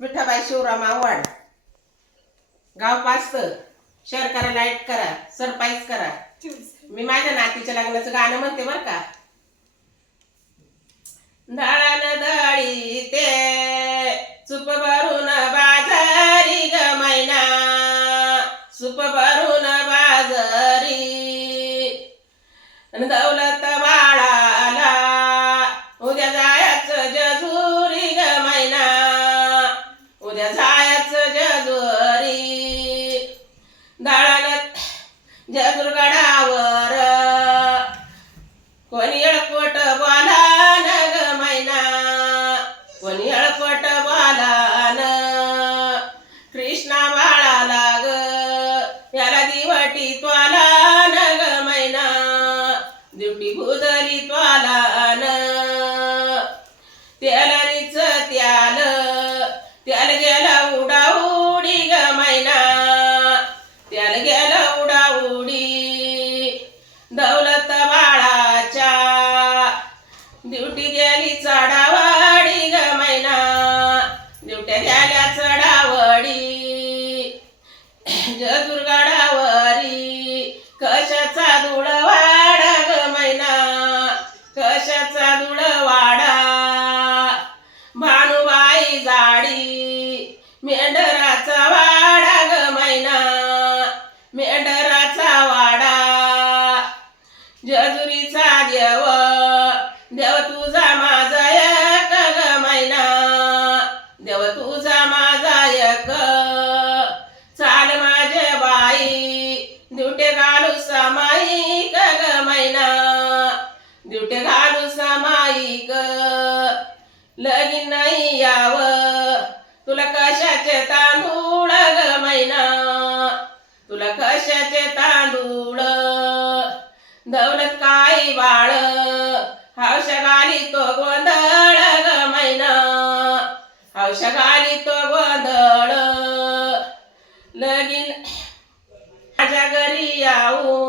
विठाबाई शिवराम आव्हाड, गाव पाचत. शेअर करा, लाईक करा, सरप्राईज करा. मी माझ्या नातीच्या लग्नाचं गाणं म्हणते बर का. दळण दळी ते चुप भरून बाजारी ग मैना, सुप भरून बाजारी. दौलत बाळाला उद्या जायचं जजुरी ग मैना, उद्या जायचं जजुरी. दळण जजुरगडावर कोणी अळपट बोला न ग मैना, कोणी अळपट बोला न. कृष्णा बाळाला ग याला दिवटी त्वाला न ग मैना, दिवटी भुजली त्वाला न. त्याला निच त्याला गेला उडाउडी ग मैना, त्याला गेला उडाउडी. दौलत बाळाच्या दिवटी गेली चढावाडी ग मैना, दिवट्या गेल्या चढावडी. जजुरगडावरी कशाचा धुळवाडा ग मैना, कशाचा धुळवाडा. भानुबाई जाडी मेंढराचा वाडा ग मैना, मेंढराचा वाडा. जजुरीचा देव देव तुझा माझा एक ग मैना, देव तुझा माझा एक. चाल माझे बाई दिवटे घालू सामाईक ग मैना, दिवटे घालू सामाईक. लगीन नाही याव तुला कशाचे तांदूळ ग मैना, तुला कशाचे तांदूळ. दौलत काही बाळ हौशा घाली तो गोंधळ ग मैना, हौशा घाली तो गोंधळ. लगीन माझ्या घरी याऊ